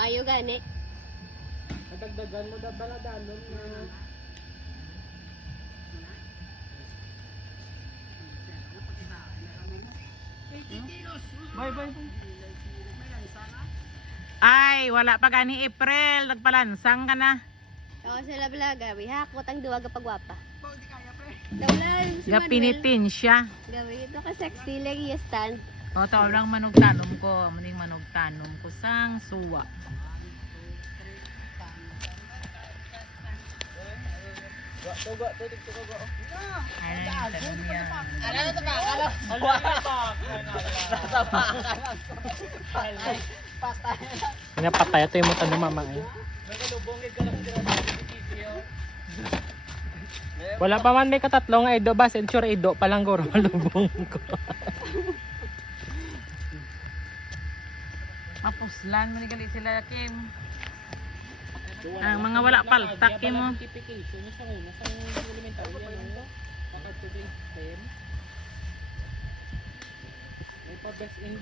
Mayo gani. Nadagdagan mo na baladalon na. Bye. Ay, wala pa gani April. Nagpalansang ka na. Ako sila blaga. Bihakot ang duwaga pagwapa. Daulan si Manuel. Gapinitin siya. Gabi ito ka sexy lagi yung stand. O, tao lang manugtanom ko. Muning manugtanom ko sang suwa. Ay, tanong niya. Ano na ito ba? Pinapatay ito yung mata ni mama eh. Wala pa man may katatlo nga ido ba? Sensure ido palang guro malubong ko. Mapuslan, manigali sila, Kim. Ang mga wala paltak, Kim mo. Notification sa una sa elementary ano. Bakit today 10. May pa best in